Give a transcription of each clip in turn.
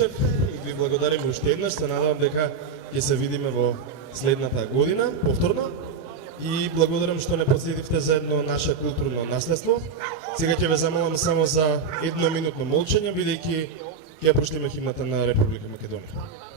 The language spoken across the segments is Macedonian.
вечер. Ви благодарим уште еднаш, се надевам дека ќе се видиме во следната година, повторно. И благодарам што не подследивте заедно наше културно наследство. Сега ќе ве замолам само за едноминутно молчење, бидејќи ќе пуштиме химната на Република Македонија.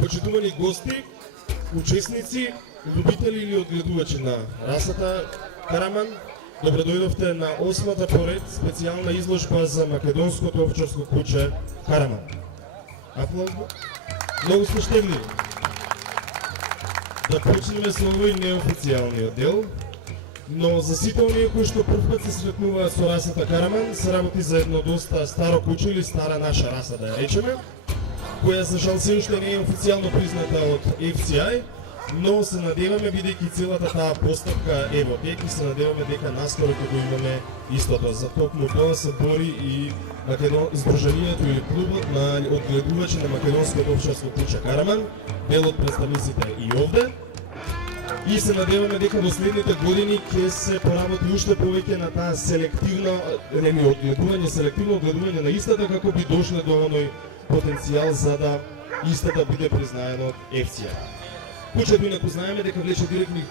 Почитувани гости, учесници, љубители или одгледувачи на расата Караман, добро дојдовте на 8-та поред специјална изложба за македонското овчарско куче Караман. Аплаузно. Многу сме штедливи. Да почнеме со овој неофицијалниот дел, но за сите оние кои што првпат се сретнуваат со расата Караман, се работи за едно доста старо куче или стара наша раса, да ја речеме, која за жал се уште не е официјално призната од FCI, но се надеваме, бидејќи целата таа постапка е во тек, и се надеваме дека наскоро ќе го имаме истото. За токму тоа се бори и Сдруженијето или клубот на одгледувачи на македонското овчарско куче Караман, дел од представниците и овде. И се надеваме дека во следните години ќе се поработи уште повеќе на таа селективно одгледување на истата, како би дошле до оној потенцијал за да истата биде признаена од FCI. Кучето инаку знаеме дека влече директни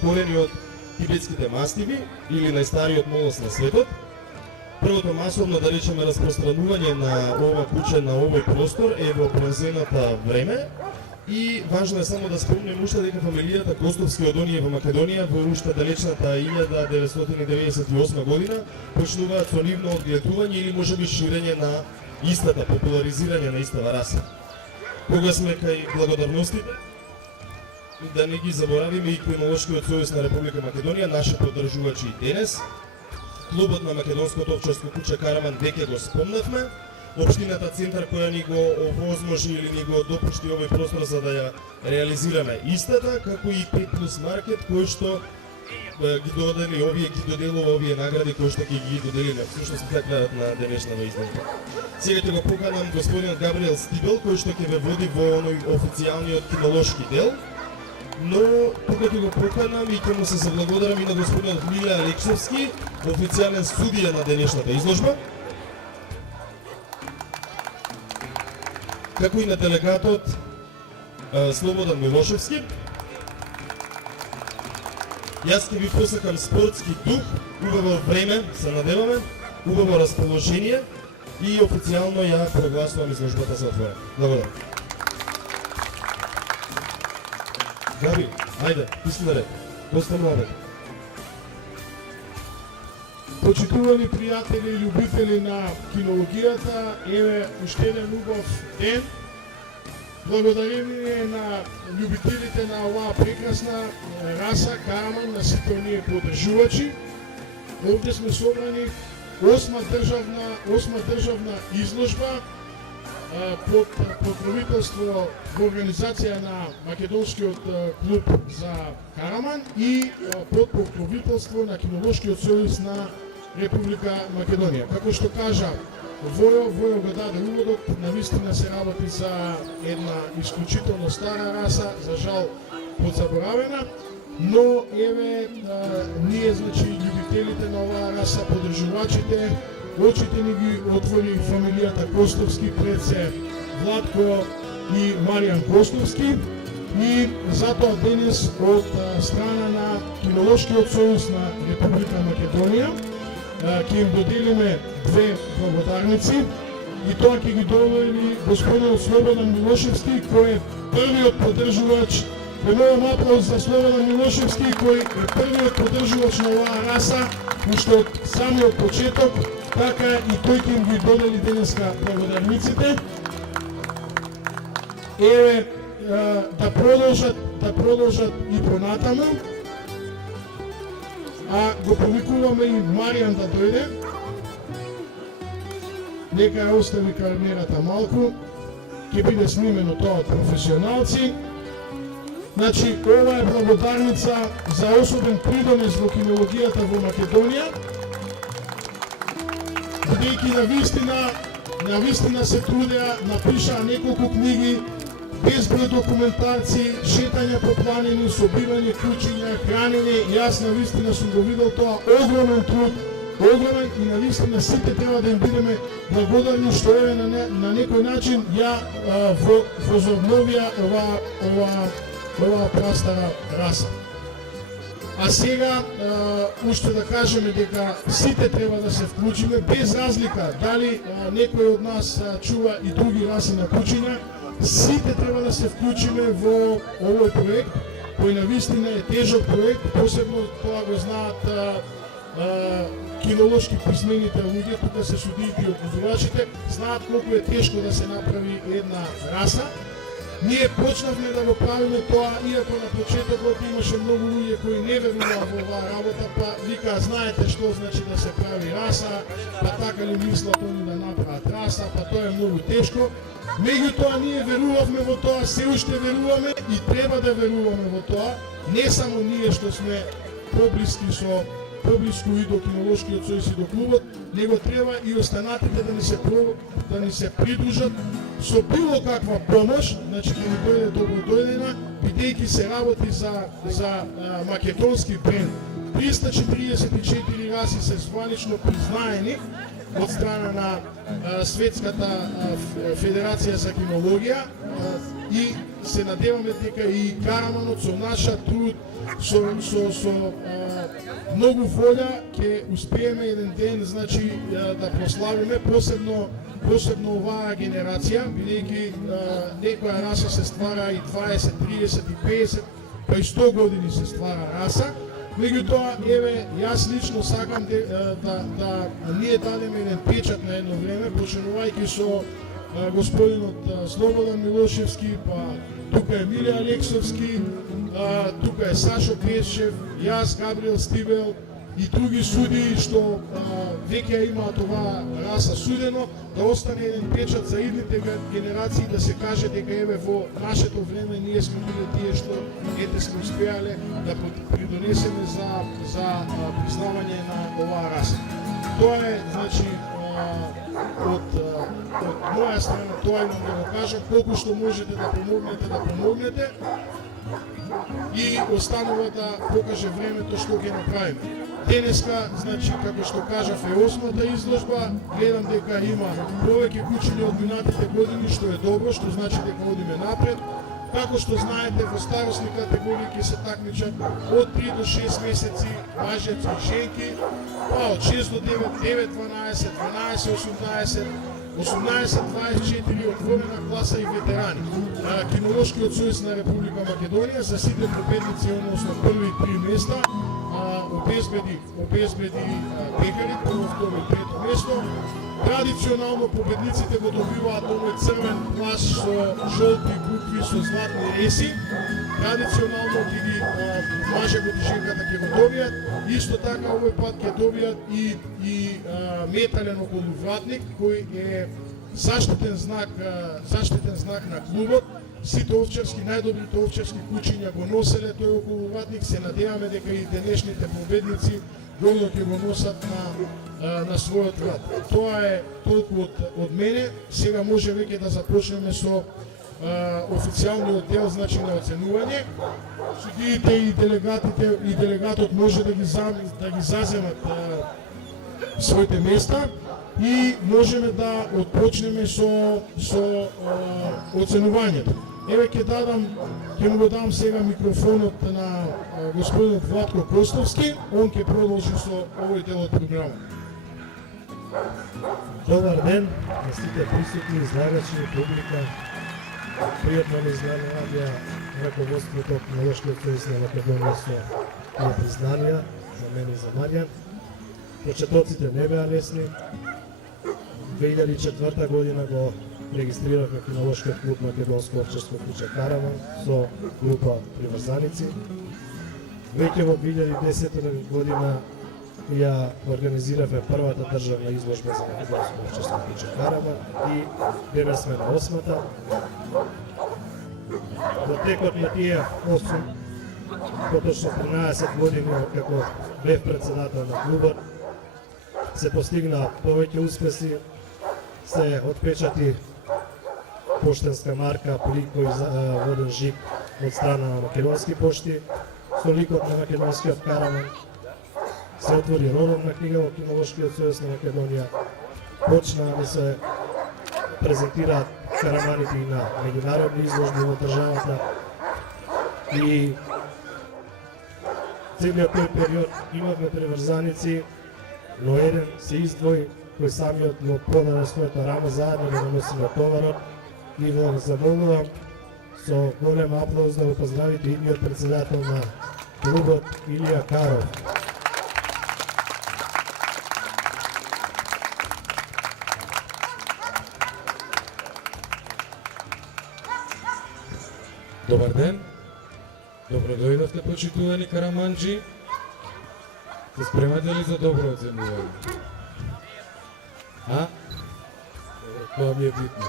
корени од тибетските мастиви или најстариот молос на светот. Првото масовно, да речеме, распространување на ова куче на овој простор е во бронзената време. И важно е само да спомнем уште дека фамилијата Костовски од оние во Македонија во уште далечната 1998 година почнуваат со нивно одгледување или можеби ширење на истата, популаризирање на истава раса. Кога сме кај благодарностите, да не ги заборавиме и Кинолошкиот сојуз на Република Македонија, наши поддржувачи и денес. Клубот на македонското овчарско куче Караман веќе го спомнавме. Општината Центар која ни го овозможи или ни го допушти овој простор за да ја реализираме истата, како и 5+ маркет кој што ги доделува овие награди кои што ги доделиме всушност на крајот на денешната изложба. Сега ќе го поканам господинот Габриел Стибел, кој што ќе ве води во оној официјалниот кинолошки дел. Но тука ќе го поканам и ќе му се заблагодарам и на господинот Миле Алексовски, официјален судија на денешната изложба, како и на делегатот Слободан Милошевски. Јас ќе ви посакам спортски дух, убаво време, се надеваме, убаво расположение и официјално ја прогласувам изложбата за отворена. Благодарам. Габи, ајде, писна ред, доста младе. Почитувани пријатели и љубители на кинологијата, еве уште еден убав ден. Благодарение на љубителите на оваа прекрасна раса Караман, на сите оние поддржувачи. Овде сме собрани 8 државна изложба под покровителство во организација на Македонскиот клуб за Караман и под покровителство на Кинолошкиот сојуз на Република Македонија. Како што кажа Војо го даде уводот, навистина се работи за една исклучително стара раса, за жал подзаборавена, но еве ние, значи, љубителите на оваа раса, поддржувачите, очите ни ги отвори фамилијата Костовски, пред се Владко и Маријан Костовски, и затоа денес од страна на Кинолошкиот сојуз на Република Македонија ќе им доделиме две благодарници, и тоа ќе ги додели господинот Слободан Милошевски, кој е првиот поддржувач. Премногу аплауз за Слободан Милошевски, кој е првиот поддржувач на оваа раса, уште од самиот почеток, така и тој ќе им ги додели денеска благодарниците. Еве, да продолжат и понатаму, а го повикуваме и Маријан да дојде. Нека ја остави карабинерата малку, ќе биде снимено тоа од професионалци. Значи, ова е благодарница за особен придонес во кинологијата во Македонија, бидејќи навистина се трудеа, напишаа неколку книги, безброј документаци, шетање по планини, собирање кучиња, хранење. Јас навистина сум го видел тоа огромен труд, огромен, и навистина сите треба да им бидеме благодарни што еве на некој начин ја возобновија оваа прастара раса. А сега, уште да кажеме дека сите треба да се вклучиме, без разлика дали некој од нас чува и други раси на кучиња, сите треба да се вклучиме во овој проект, кој навистина е тежок проект, посебно тоа го знаат кинолошки писмените луѓе, тука се судиите и одбудувачите, знаат колку е тешко да се направи една раса. Ние почнавме да го правиме тоа, иако на почетокот имаше многу луѓе кои не веруваа во оваа работа, па вика, знаете што значи да се прави раса, па така ли мислат они да направат раса, па тоа е многу тешко. Меѓутоа ние верувавме во тоа, се уште веруваме и треба да веруваме во тоа, не само ние што сме поблиску и до Кинолошкиот сојуз и до клубот, него треба и останатите да ни се придружат со било каква помош, значи ќе ни дојде добродојдена, бидејќи се работи за македонски бренд. 344 раси се званично признаени од страна на Светската Федерација за кинологија, и се надеваме дека и Караманот со наша труд, со многу волја ќе успееме еден ден, значи да прославиме посебно оваа генерација, бидејќи некоја раса се ствара и 20, 30 и 50, па и 100 години се ствара раса. Меѓутоа, еве, јас лично сакам да ние дадеме еден печат на едно време, почнувајќи со господинот Слободан Милошевски, па тука е Миле Алексовски, тука е Сашо Кресчев, јас, Габриел Стибел и други судии што веќе имаат оваа раса судено, да остане еден печат за идните генерации, да се каже дека еве во нашето време ние сме биле тие што ете сме успеале да придонесеме за признавање на оваа раса. Тоа е, значи, од моја страна тоа имам да го кажам, колку што можете да помогнете и останува да покаже времето што ќе направиме. Денеска, значи, како што кажав, е 8-та изложба, гледам дека има повеќе кучиња од минатите години, што е добро, што значи дека одиме напред. Како што знаете, во старосни категории ќе се такмичат од 3 до 6 месеци мажјаци и женки, па од 6 до 9, 9, 12, 12, 18, 18-24 отворена класа и ветерани. Кинолошкиот сојуз на Република Македонија за сите победници, односно први 3 места, обезбеди пекари, прво, второ и трето место. Традиционално победниците го добиваат овој црвен плаш со жолти букви со златни реси. Традиционално ќе ги мажот и женката ќе го добијат. Исто така овој пат ќе добијат и метален околувратник кој е заштитен знак на клубот. Сите овчарски, најдобрите овчарски кучиња го носеле тој околувратник. Се надеваме дека и денешните победници гордо ќе го носат на својот врат. Тоа е толку од мене. Сега може веќе да започнеме со официјалниот дел, значи на оценување. Судиите и делегатот може да ги заземат своите места. и можеме да отпочнеме со оценувањето. Еве ќе му го дам сега микрофонот на господинот Владко Костовски, он ќе продолжи со овој дел од програмата. Добар ден на сите присутни, излагачи, публика. Пријатно ми изненадија раководството на Кинолошкиот сојуз на Македонија со тие признанија за мене и за Маријан. Почетоците не беа лесни. 2004 година го регистрирахме Кинолошкиот клуб Македонско општество куќа Караман со група приврзаници. Веќе во 2010 година ја организиравме првата државна изложба за Македонско општество куќа Караман и денес сме на 8-та. Во текот на тие 8, поточно 13 години како бев председател на клубот, се постигна повеќе успеси, се отпечати поштенска марка при кој воден жик од страна на Македонски пошти, со ликот на Македонскиот Караман, се отвори родовна книга во Кинолошкиот сојуз на Македонија, почна да се презентираат караманите и на меѓународни изложби во државата и целиот тој период имавме приврзаници, но еден се издвои кој самиот му подаде својата рама заедно да носиме товарот и го замолувам со голем аплауз да го поздравите идниот председател на клубот Илија Каров. Добар ден, добро дојдовте почитувани караманџи. Се спремате ли за добро оценување? Тоа ми е битно.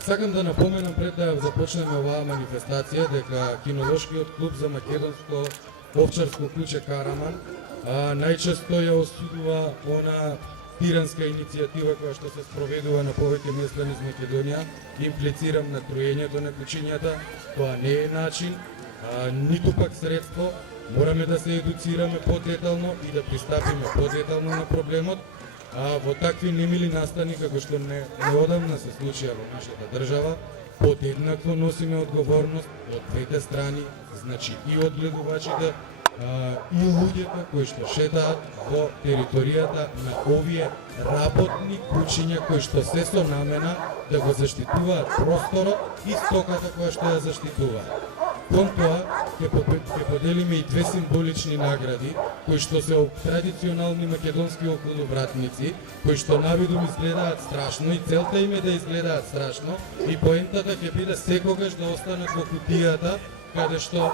Сакам да напоменам пред да започнеме оваа манифестација дека Кинолошкиот клуб за Македонско овчарско куќе Караман најчесто ја осудува она тиранска иницијатива која што се спроведува на повеќе места низ Македонија. Имплицирам на троењето на кучињата. Тоа не е начин, ниту пак средство. Мораме да се едуцираме подетално и да пристапиме подетално на проблемот. Во такви немили настани како што неодамна се случија во нашата држава, подеднакво носиме одговорност од двете страни, значи и од гледувачите, и луѓето кои што шетаат во територијата на овие работни кучиња кои што се со намена да го заштитуваат просторот и стоката која што ја заштитуваат. Кон тоа ќе поделиме и две символични награди кои што се традиционални македонски околувратници, кои што навидум изгледаат страшно и целта им е да изгледаат страшно и поентата ќе биде секогаш да останат во кутијата каде што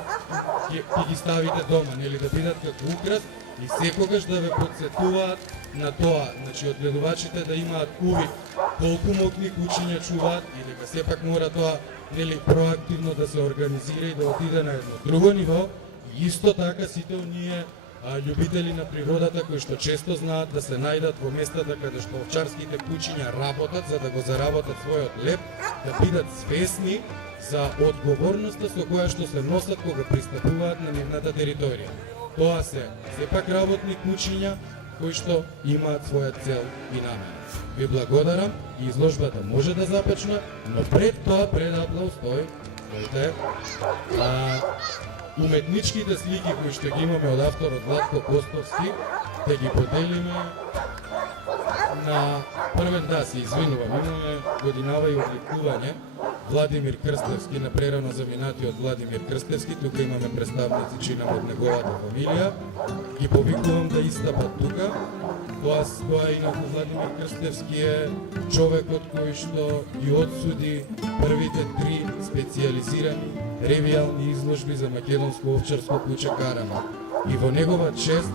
ќе ги ставите дома, нели да бидат како украс и секогаш да ве подсетуваат на тоа, значи одгледувачите да имаат увид колку мокни кучиња чуваат и дека сепак мора тоа нели проактивно да се организира и да отиде на едно друго ниво. Исто така сите оние љубители на природата кои што често знаат да се најдат во местата каде што овчарските кучиња работат за да го заработат својот леп, да бидат свесни за одговорноста со која што се носат кога пристапуваат на нивната територија. Тоа се сепак работни кучиња кои што имаат своја цел и намера. Ви благодарам и изложбата може да започне, но пред тоа, пред аплауз, стојте, уметничките слики кои што ги имаме од авторот Владко Костовски, да ги поделиме на првен, да, се извинувам, имаме годинава и одликување Владимир Крстевски, на прерано заминатиот Владимир Крстевски, тука имаме представници чинам од неговата фамилија, ги повикувам да истапат тука. Тоа инаку Владимир Крстевски е човекот кој што ги одсуди првите 3 специјализирани ревијални изложби за македонско овчарско куќе Караман. И во негова чест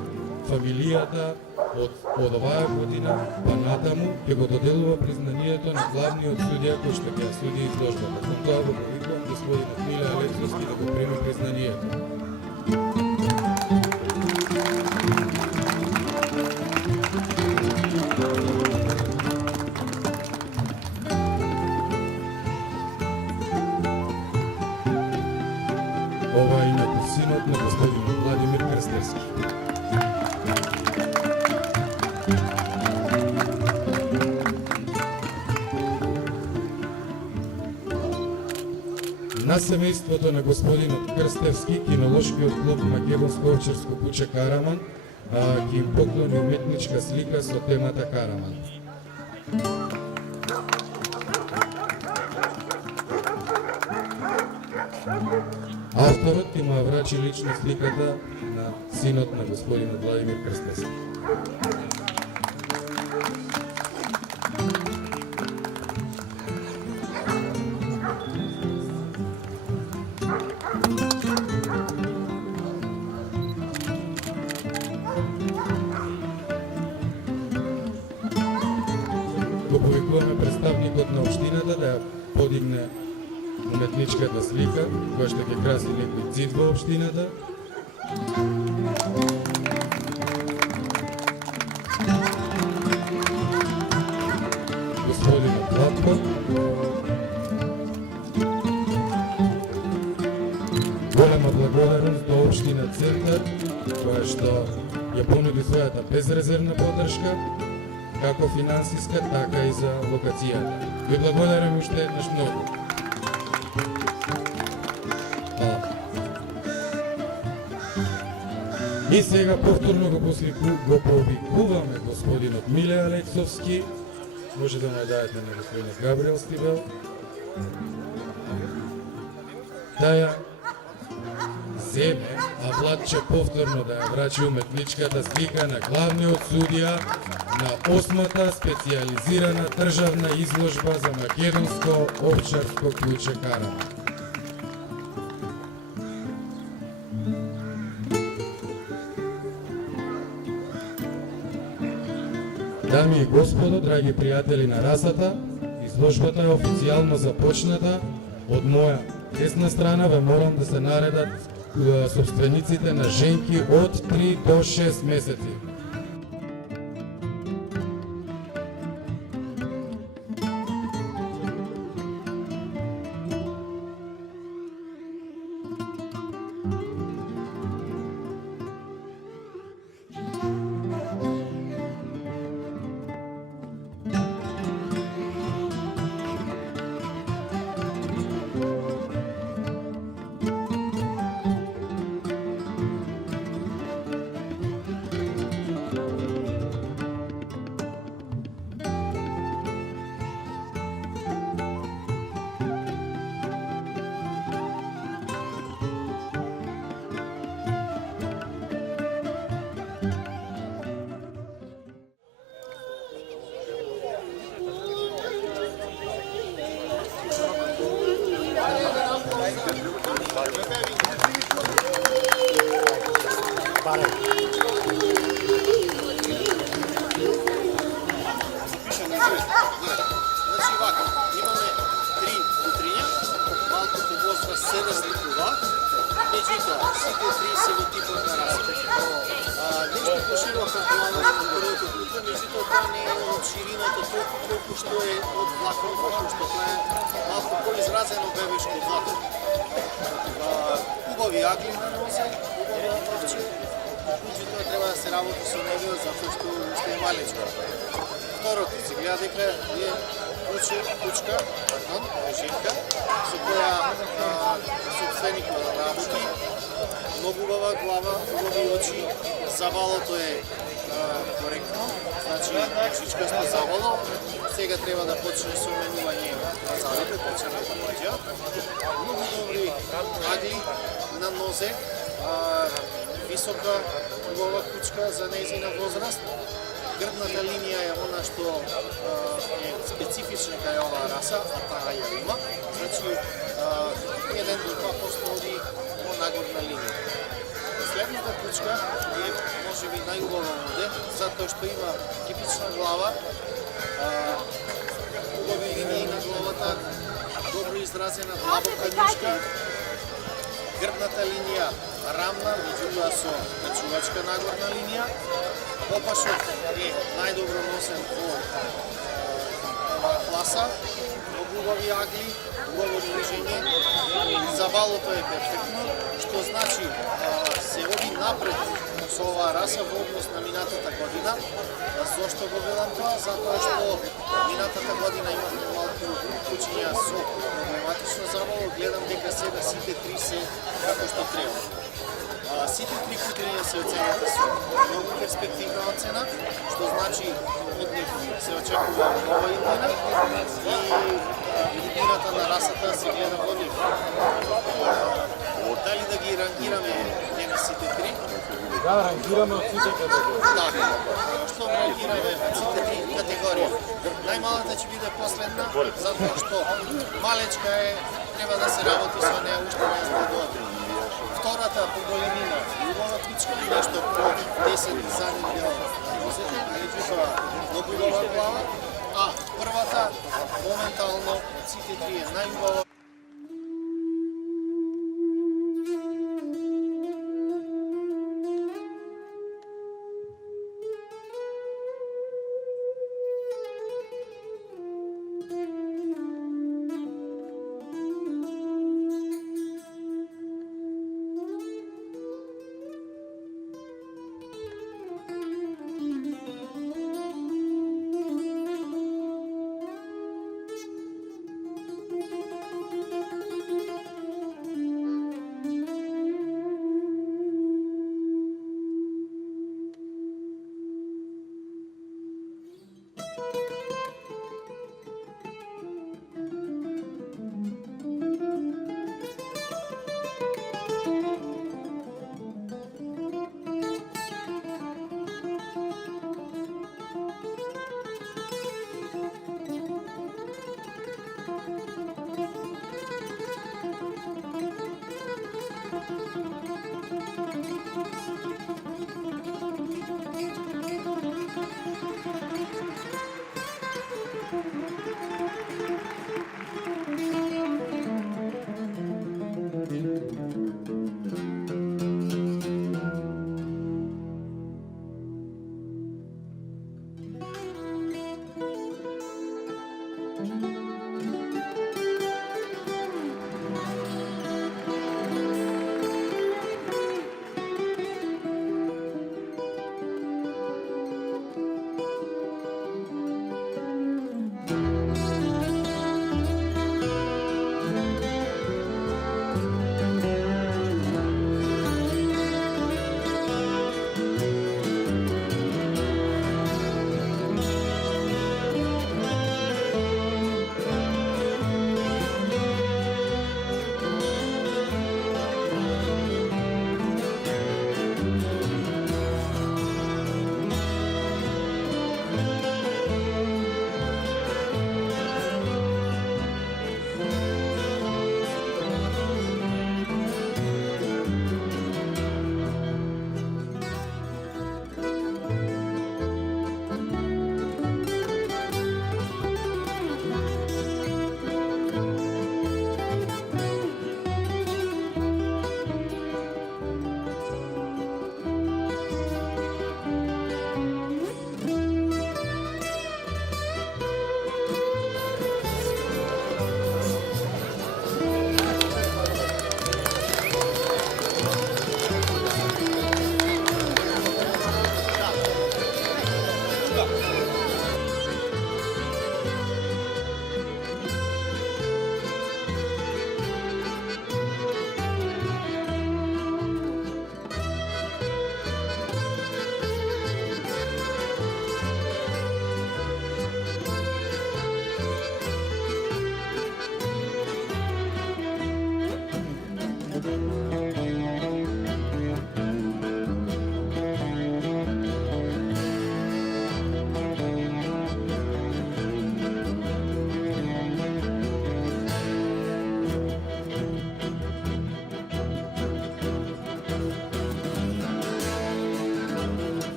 фамилијата од оваа година па натаму ќе го доделува признанието на главниот судија кој што ќе ја суди изложбата. Кон тоа го повикувам господинот Миле Алексовски да го приеме признанието. Ова е инаку синот на господинот Владимир Крстевски. На семејството на господинот Крстевски, кинолошкиот клуб Македонско овчарско куче Караман ќе им поклони уметничка слика со темата Караман. Авторот има врачи лично сликата на синот на господинот Владимир Крстевски. Го повикуваме представникот на општината да ја подигне уметничката слика, која што ќе краси некој цид во општината. Господинот Владко. Голема благодарност до општина Центар, која што ја понуди својата безрезервна поддршка, како финансиска, така и за локацијата. Ви благодарам уште еднаш многу. И сега повторно го повикуваме господинот Миле Алексовски. Може да му ја дадете на господинот Габриел Стибел. Да ја земе, а Владче повторно да ја врачи уметничката слика на главниот судија на 8-та специјализирана државна изложба за македонско овчарско куче Караман. Дами и господо, драги пријатели на расата, изложбата е официјално започната. Од моја десна страна ве морам да се наредат собствениците на женки од 3 до 6 месеци. Убави агли на нозе, убава овче, меѓутоа треба да се работи со него затоа што уште е малечко. Второто, се гледа дека е кучка, женка, со која собственикот работи, многу убава глава, убави очи, завалото е коректно, значи всичкасто завало, сега треба да почне со менување на завите, почне да поѓа. Многу добри агли на нозе, висока, убава кучка за нејзина возраст. Грбната линија е она што е специфична кај оваа раса, а таа ја има. Значи, 1 до 2% оди по нагорна линија. Следната кучка е можеби најубава овде, затоа што има типична глава, убави линии на главата, добро изразена длабока њушка, грбната линија рамна, меѓутоа со чувачка нагорна линија. Опашот е најдобро носен во оваа класа, многу убави агли, убаво движење, завалото е перфектно, што значи се води напред со оваа раса во однос на минатата година. Зошто го велам тоа? Затоа што минатата година имавме малку кучиња со проблематично заболо, гледам дека сега сите три се како што треба. Сите три кучиња се оценета со многу перспективна оцена, што значи од нив се очекува нова иднина и иднината на расата се гледа во нив. Дали да ги рангираме денес сите три? Да, рангираме од сите категории. Така, што рангираме од сите три категории. Најмалата ќе биде последна, затоа што малечка е, треба да се работи со неа, уште не знае добро. Втората по големина, убава птичка, нешто по 10 задни возете, меѓутоа многу убава глава, а првата моментално од сите три е најубава.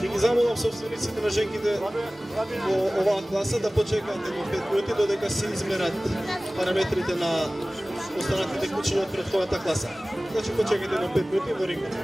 Ќе ги замолам собствениците на женките во оваа класа да почекаат едно 5 минути додека се измерат параметрите на останатите кучиња од претходната класа. Значи почекајте едно 5 минути во рингот.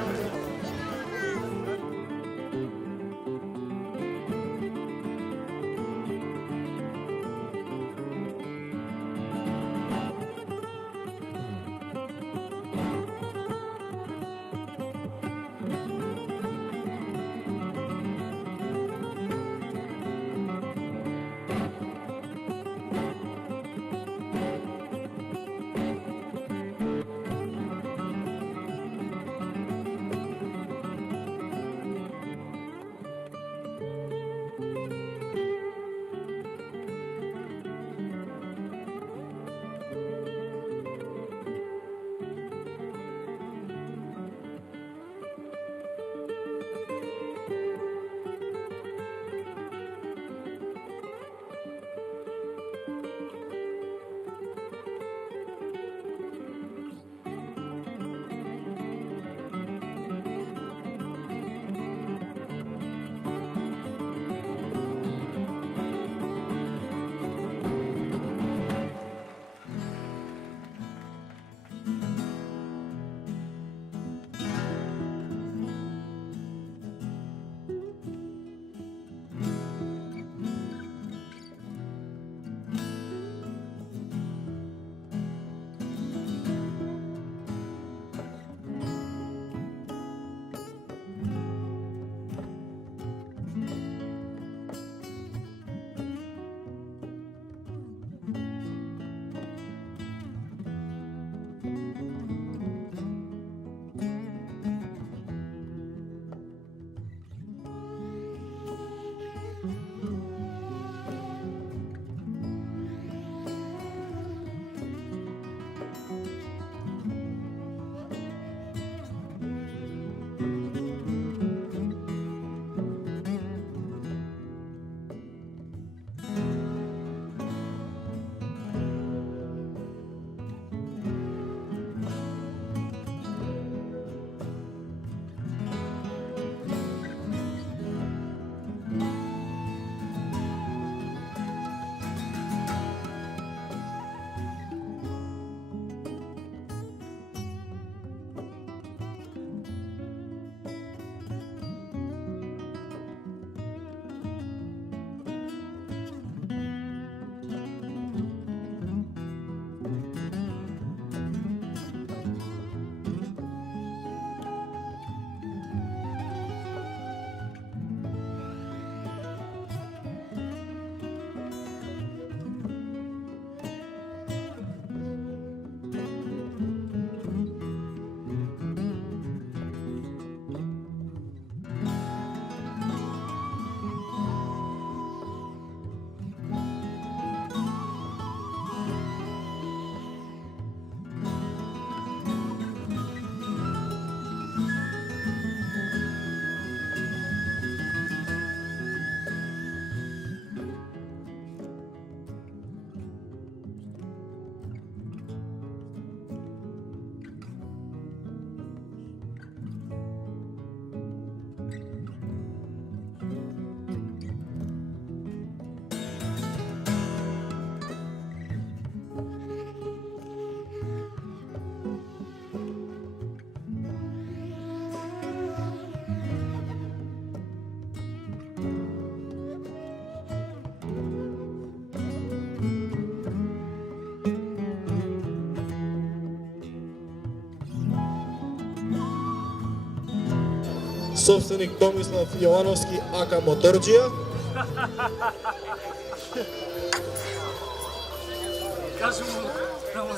собственик Томислав Јовановски АК Моторџија.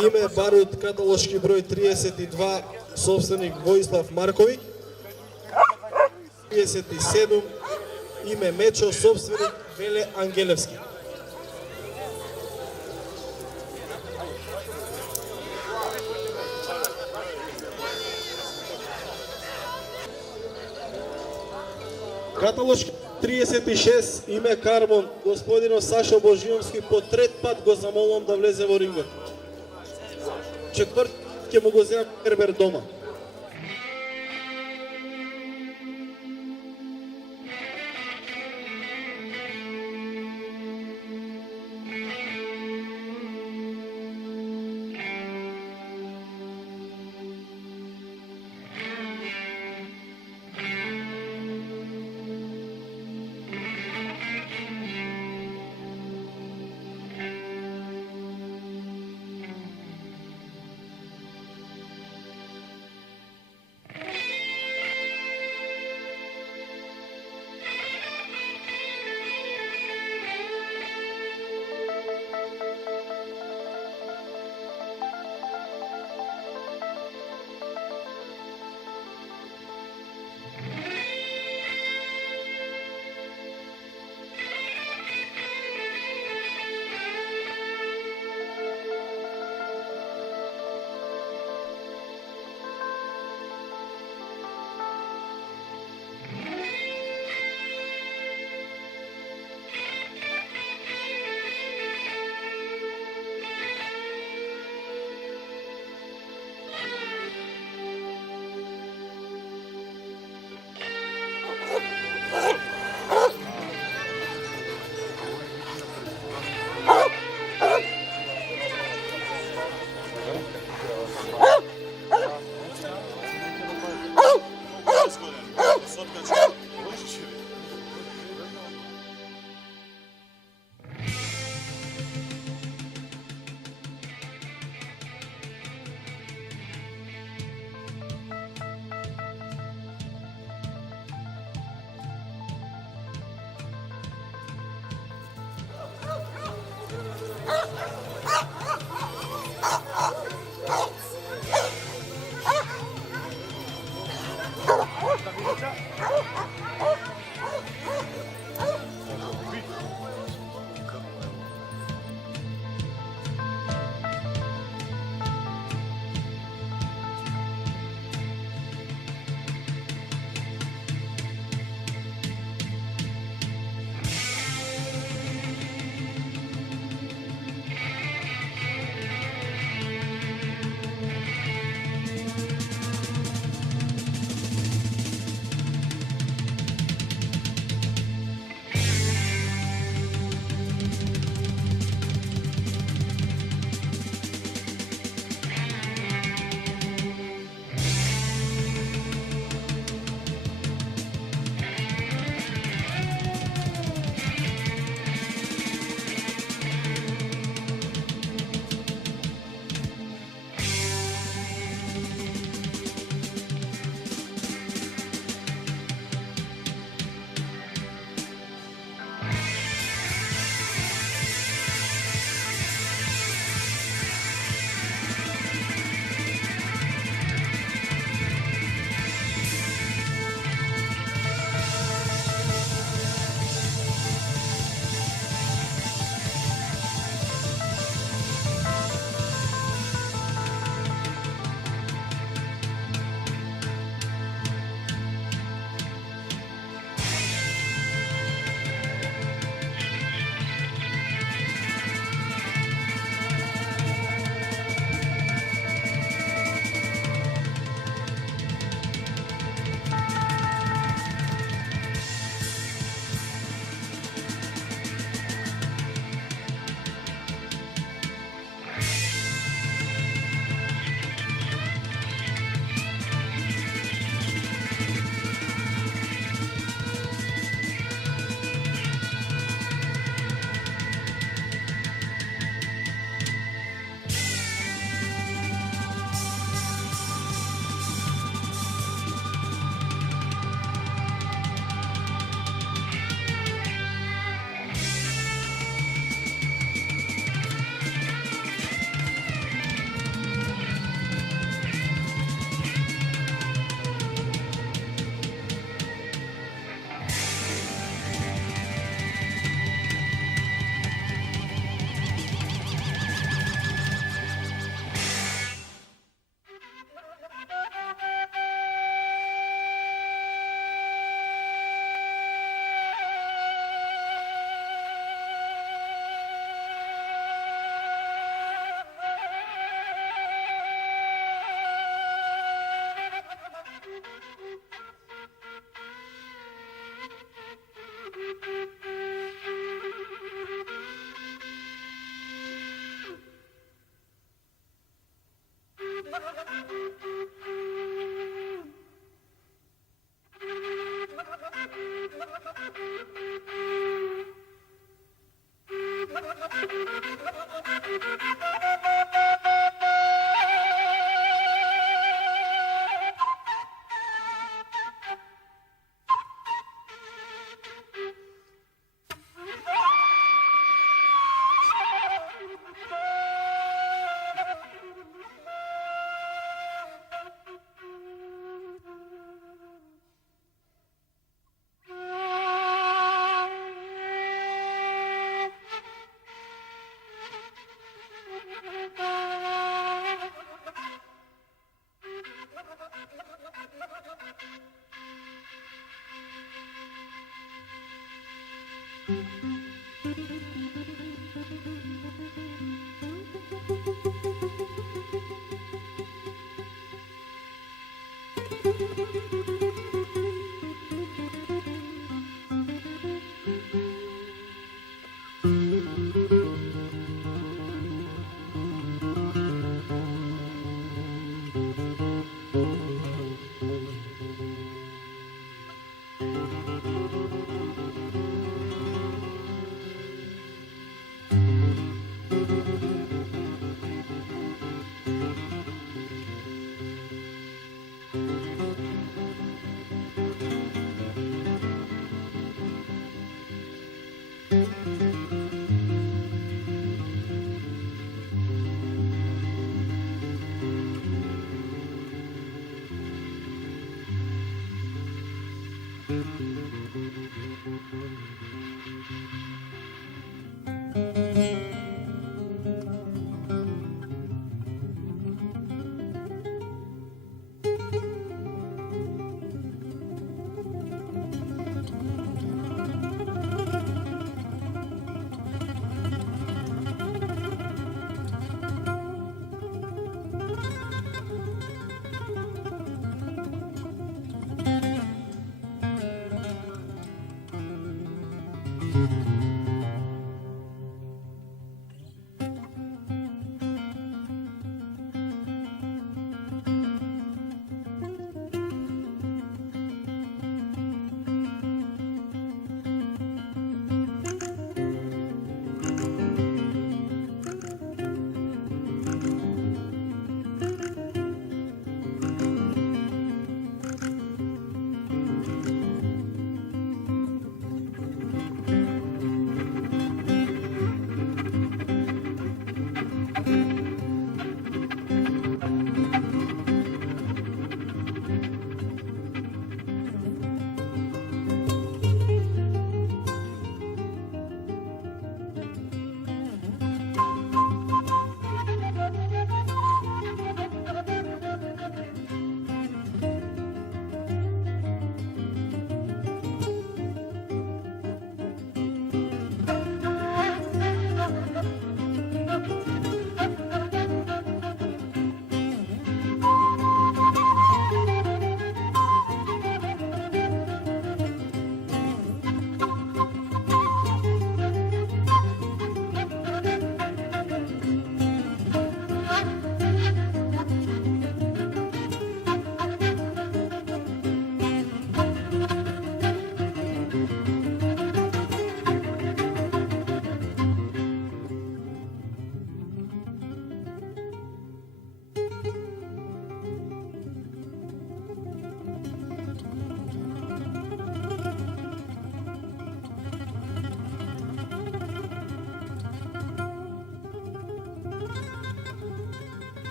Име барут каталошки број 32, собственик Воислав Марковиќ. 37, име Мечо, собственик Веле Ангелевски. Каталошки 36, име Кармон, господино Сашо Божиновски, по трет пат го замолувам да влезе во рингот. Четврт ќе му го земам Кербер дома.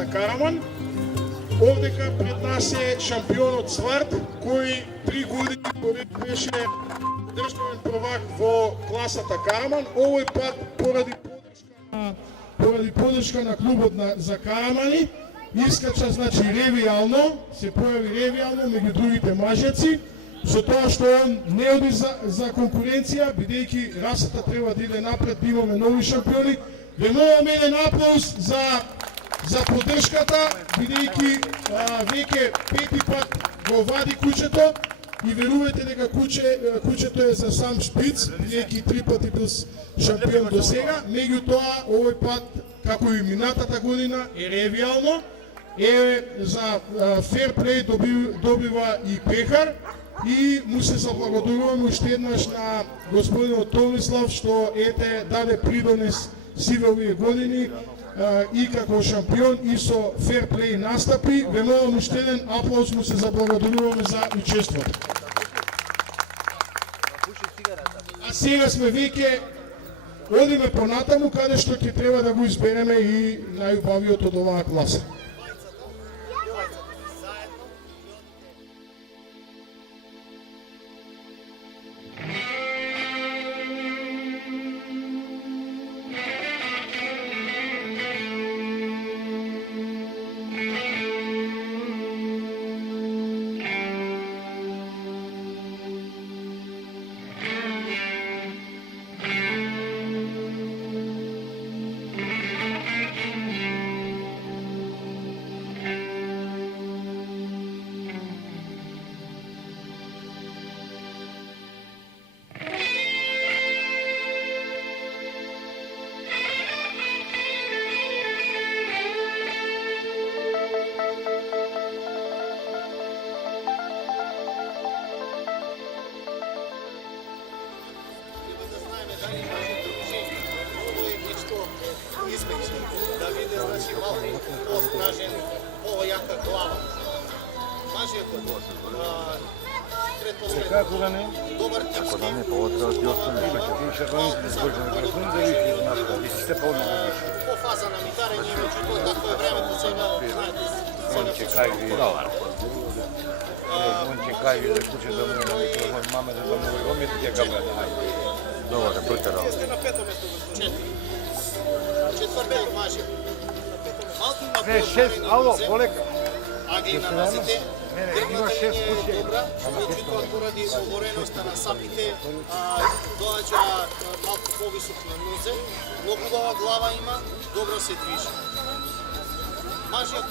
класата Караман. Овдека пред нас е шампионот Сварт, кој 3 години поред беше државен prvак во класата Караман. Овој пат поради подршка на клубот за Карамани искача, значи, ревијално, се појави ревијално меѓу другите мажјаци, со тоа што он не оди за конкуренција, бидејќи расата треба да иде напред, да имаме нови шампиони. Ве молам еден аплауз за поддршката, бидејќи веќе 5 пат го вади куќето и верувајте дека куќето е за сам шпиц, бидејќи 3 пати бил шампион до сега. Меѓутоа, овој пат, како и минатата година, е ревијално, е за ферплей добива и пехар и му се заблагодаруваме уште еднаш на господинот Томислав што даде придонес сиве овие години и како шампион и со ферплей настапи. Ве молам уште еден аплауз, му се заблагодаруваме за учеството. А сега сме веќе одиме понатаму каде што ќе треба да го избереме и најубавиот од оваа класа. Да види, значи, малку по-скажен, по-јака глава. Мажијата, предпоследно, добар типски. По фаза на митарење, меѓутоа, како е времето сега, знаете, Он ќе кај да куче да му маме да му го ми ќе габе да ајде. Добре, прекарал. Сте на пето место, четврти. Четвртиот мажи. Малку има Шест, ало, полека. Агли на назите. Грбната линија е добра, меѓутоа поради обореноста на сапите доаѓа малку повисок на нозе, многу убава глава има, добро се движи. Мажиот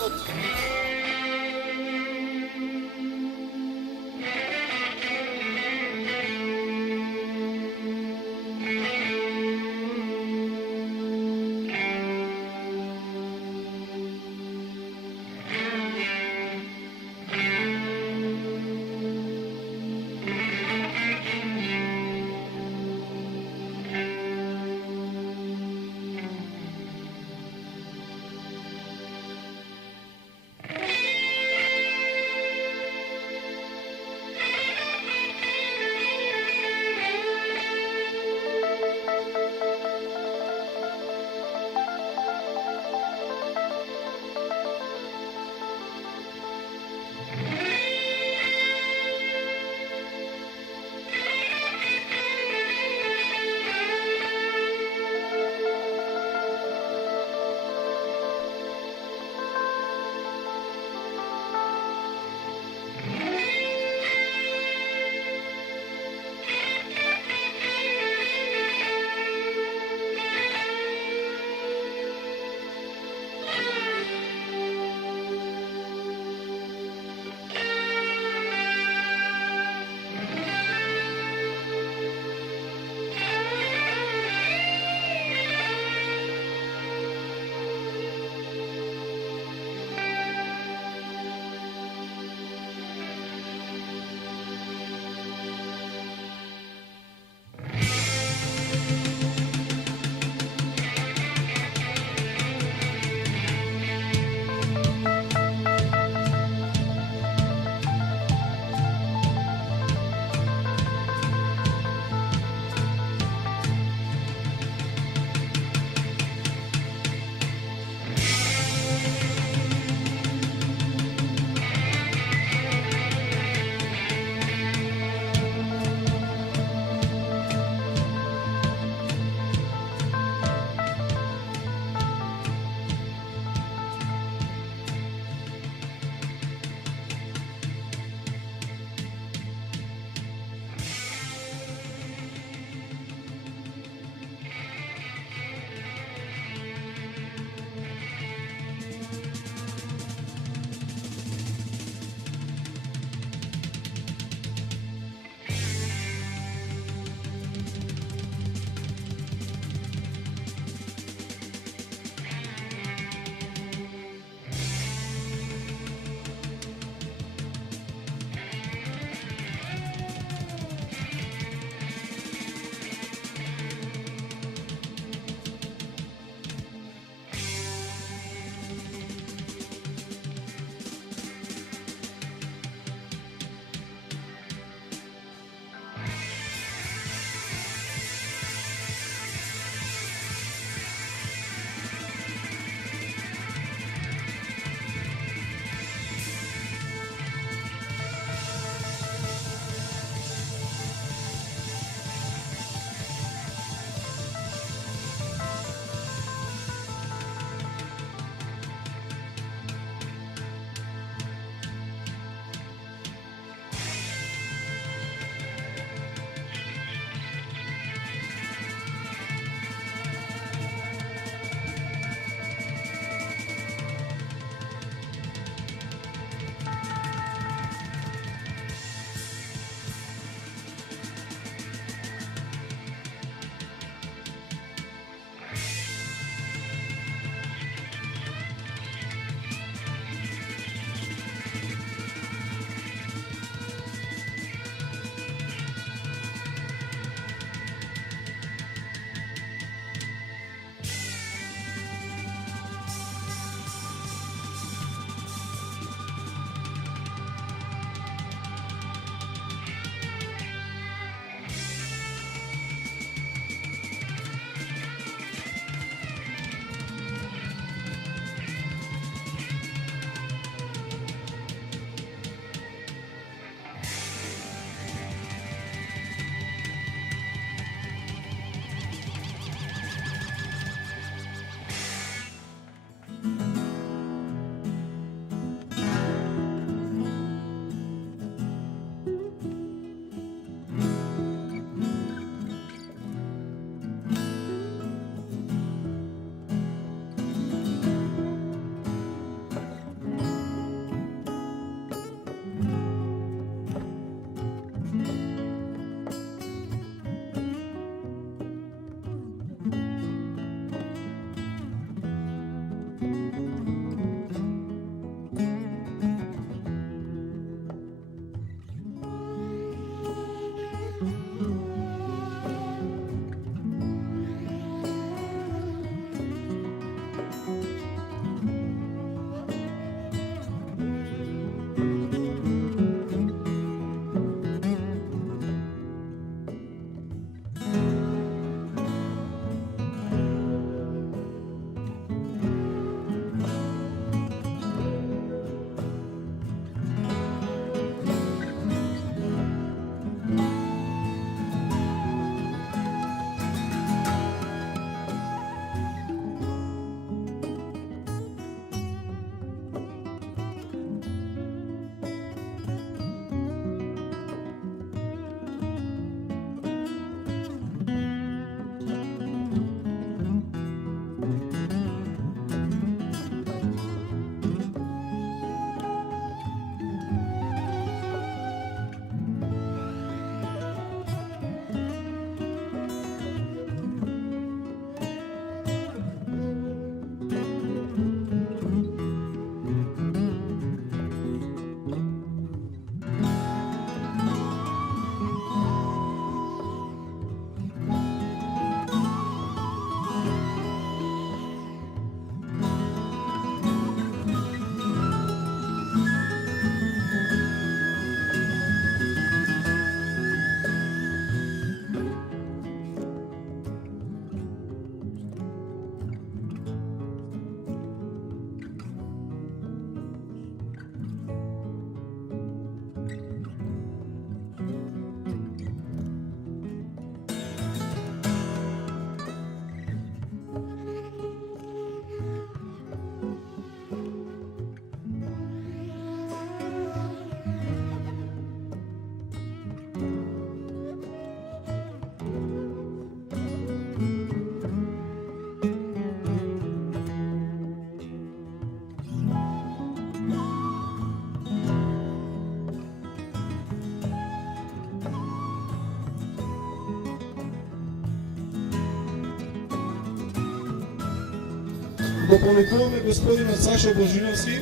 го повикуваме господинот Сашо Божиновски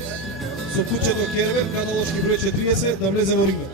со кучето Кербер, каталошки број 40, да влезе во рингот.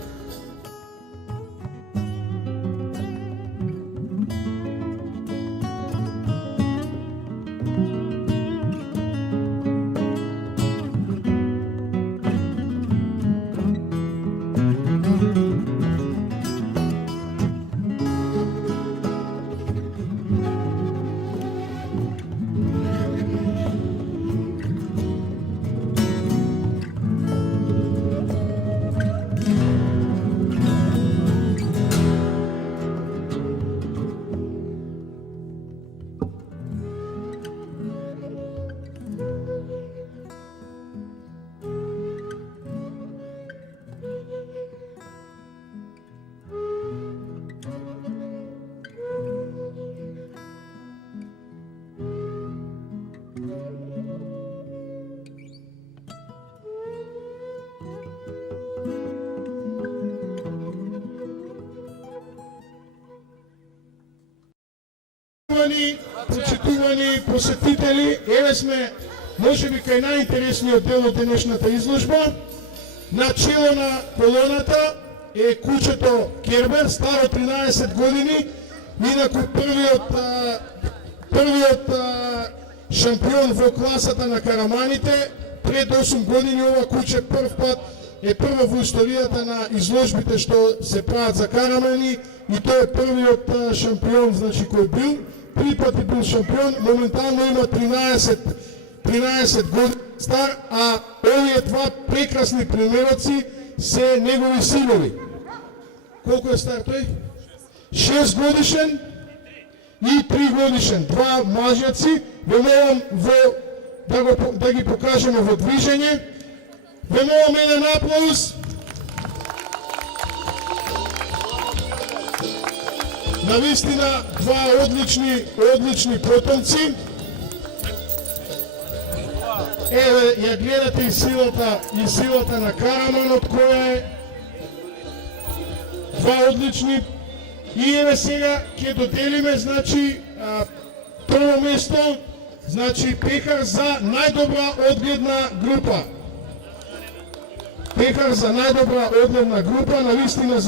Почитувани посетители, еве сме можеби кај најинтересниот дел од денешната изложба. На чело на колоната е кучето Кербер, старо 13 години, инаку првиот шампион во класата на караманите. Пред 8 години ова куче прво во историјата на изложбите што се прават за карамани, и тој е првиот шампион, значи, кој бил. 3 пати бил шампион, моментално има 13 години стар, а овие два прекрасни примероци се негови синови. Колку е стар тој? 6 годишен и 3 годишен. Два мажјаци. Ве молам да ги покажеме во движење. Ве молам еден аплауз. Навистина два одлични потомци. Еве ја гледате и силата на караманот која е. Два одлични. И еве сега ќе доделиме, значи, прво место, значи, пехар за најдобра одгледна група. Пехар за најдобра одгледна група навистина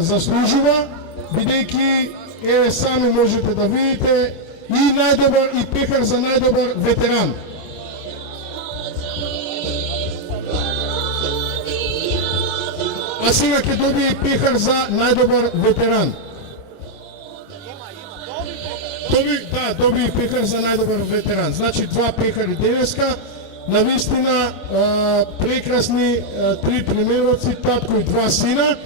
заслужува, бидејќи еве сами можете да видите и најдобар и пехар за најдобар ветеран. А сега ќе добие и пехар за најдобар ветеран. Доби и пехар за најдобар ветеран. Значи два пехари денеска, навистина прекрасни три примероци, татко и два сина.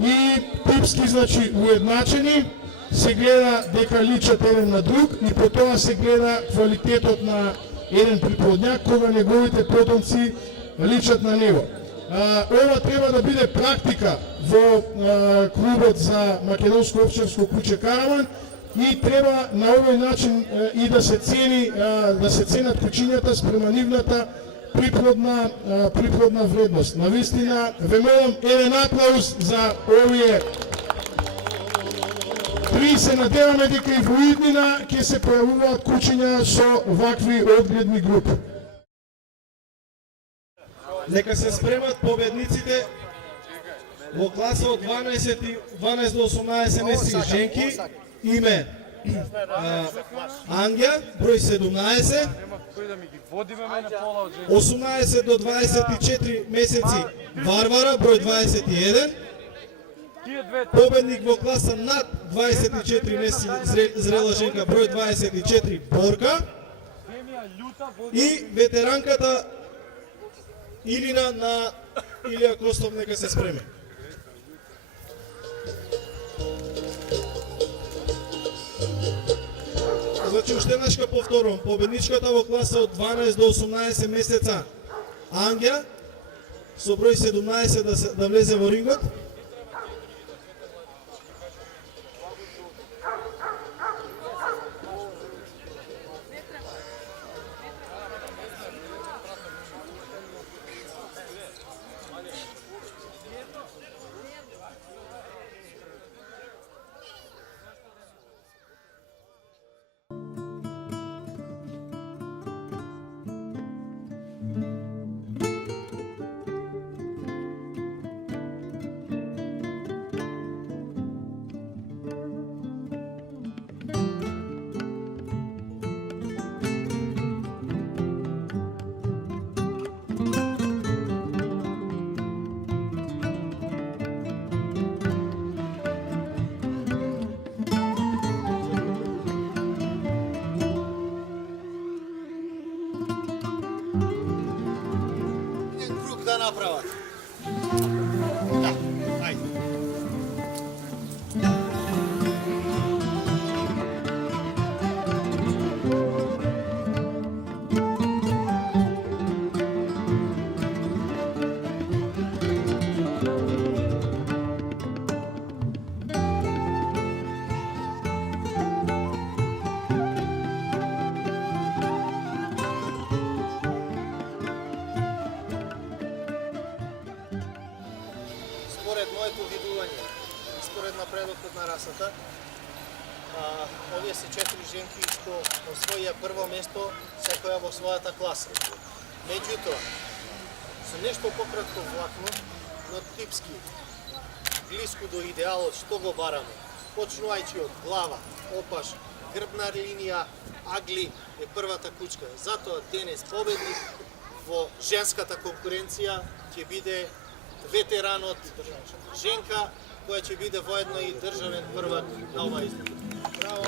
И типски, значи, уедначени, се гледа дека личат еден на друг и по тоа се гледа квалитетот на еден приплодњак кога неговите потомци личат на него. Ова треба да биде практика во клубот за македонско овчарско куче Караман и треба на овој начин и да се ценат кучињата спрема нивната приплодна вредност. Навистина, ве молам еден аплауз за овие три. Се надеваме дека и во иднина ќе се појавуваат кучиња со вакви одгледни групи. Нека се спремат победниците во класа од 12 до 18 месеци женки. Име Ангја, број 17. 18 до 24 месеци Варвара, број 21. Победник во класа над 24 месеци зрела женка, број 24 Борка. И ветеранката Илина на Илија Костов, нека се спреме. Значи, уште еднашка повторувам, победничката во класа од 12 до 18 месеца Ангја, со број 17 да влезе во рингот. направат. Да, ајде. Според моето видување и според напредокот на расата, овие се 4 женки што освоија прво место секоја во својата класа. Меѓутоа, со нешто пократко влакно, но типски, блиску до идеалот што го бараме, почнувајќи од глава, опаш, грбна линија, агли е првата кучка. Затоа денес победник во женската конкуренција ќе биде ветеранот женка, која ќе биде воедно и државен првак на ова изложба. Браво!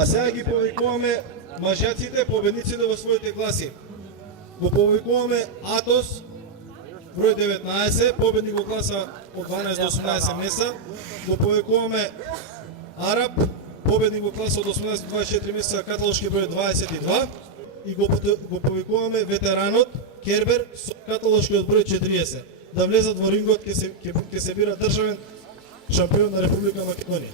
А сега ги повикуваме мажјаците, победниците во своите класи. Го повикуваме Атос, број 19, победник во класа од 12 до 18 месеца. Го повикуваме Араб, победник во класа од 18 до 24 месеца, каталошки број 22. И го повикуваме ветеранот Кербер со каталошки од број 40. Да влезат во рингот, ќе се бира државен шампион на Република Македонија.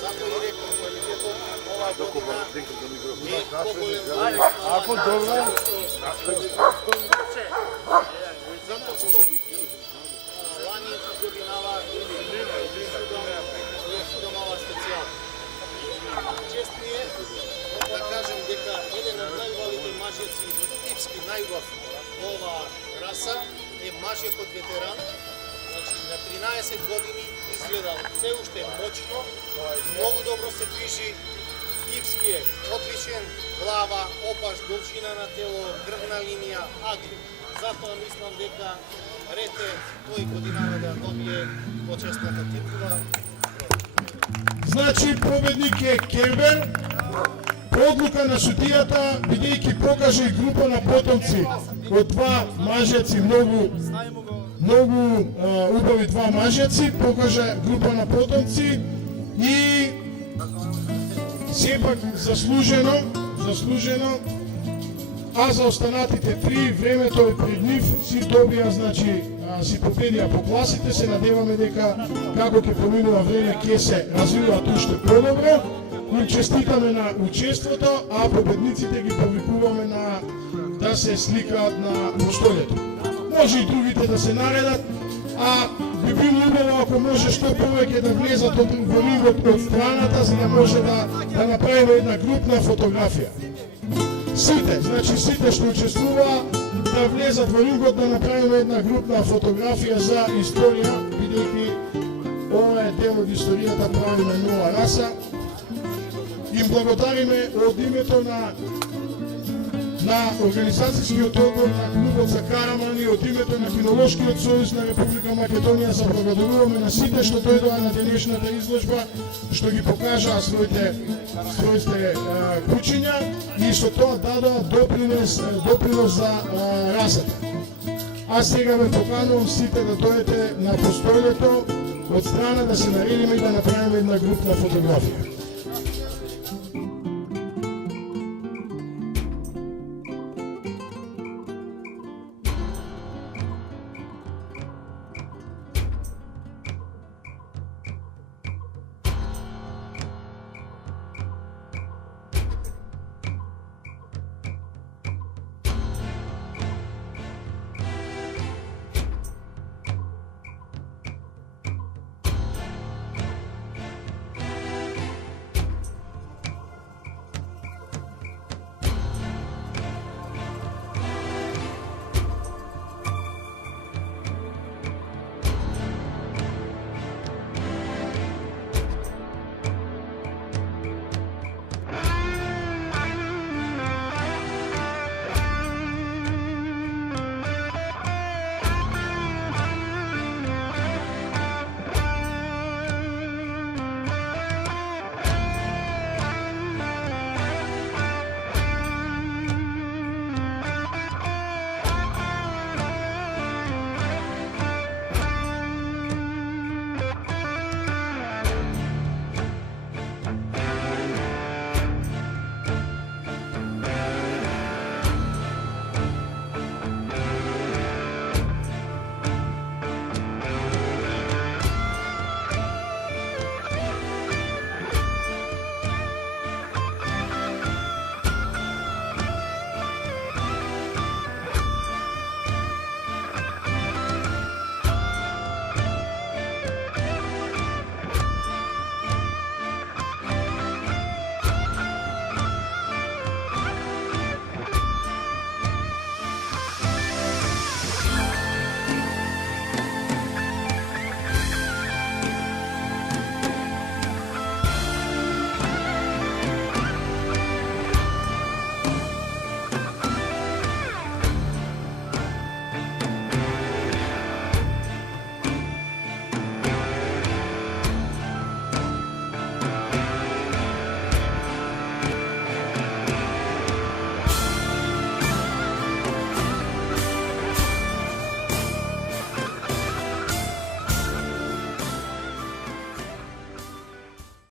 Затоа и реков квалитетот оваа година е поголем. Ако добро. Затоа што лани годинава судом ова специјал. Чест ми е да кажем дека еден од најубавите мажјаци, типски најубав во оваа раса е мажјакот ветеран. На 13 години изгледа се уште моćно, многу добро се движи, типски е отличен, глава, опаш, должина на тело, грбна линија, агли. Затоа мислам дека ред е тој годинава да добие почесната титула. Значи победник е Кербер, по одлука на судијата, бидејќи покаже група на потомци од два мажјаци, многу убави два мажјаци, покажа група на потомци и сепак заслужено, а за останатите три времето е пред нив, си добија, значи, си победија по класите, се надеваме дека како ќе поминува време ќе се развиваат уште подобро. Им честитаме на учеството, а победниците ги повикуваме на да се сликаат на столето. Може и другите да се наредат, а би било убаво ако може што повеќе да влезат во рингот од страната, за да може да направиме една групна фотографија. Сите, значи сите што учествува да влезат во рингот да направиме една групна фотографија за историја, бидејќи ова е дел од историјата, правиме нова раса. Им благодариме од името на Организацијскиот одбор на клубот за Караман и од името на Кинолошкиот сојуз на Република Македонија заблагодаруваме на сите што дојдоа на денешната изложба, што ги покажаа своите кучиња и со тоа дадоа допринос за расата. Аз сега ве поканувам сите да дојдете на постојлето од страна да се наредиме и да направиме една групна фотографија.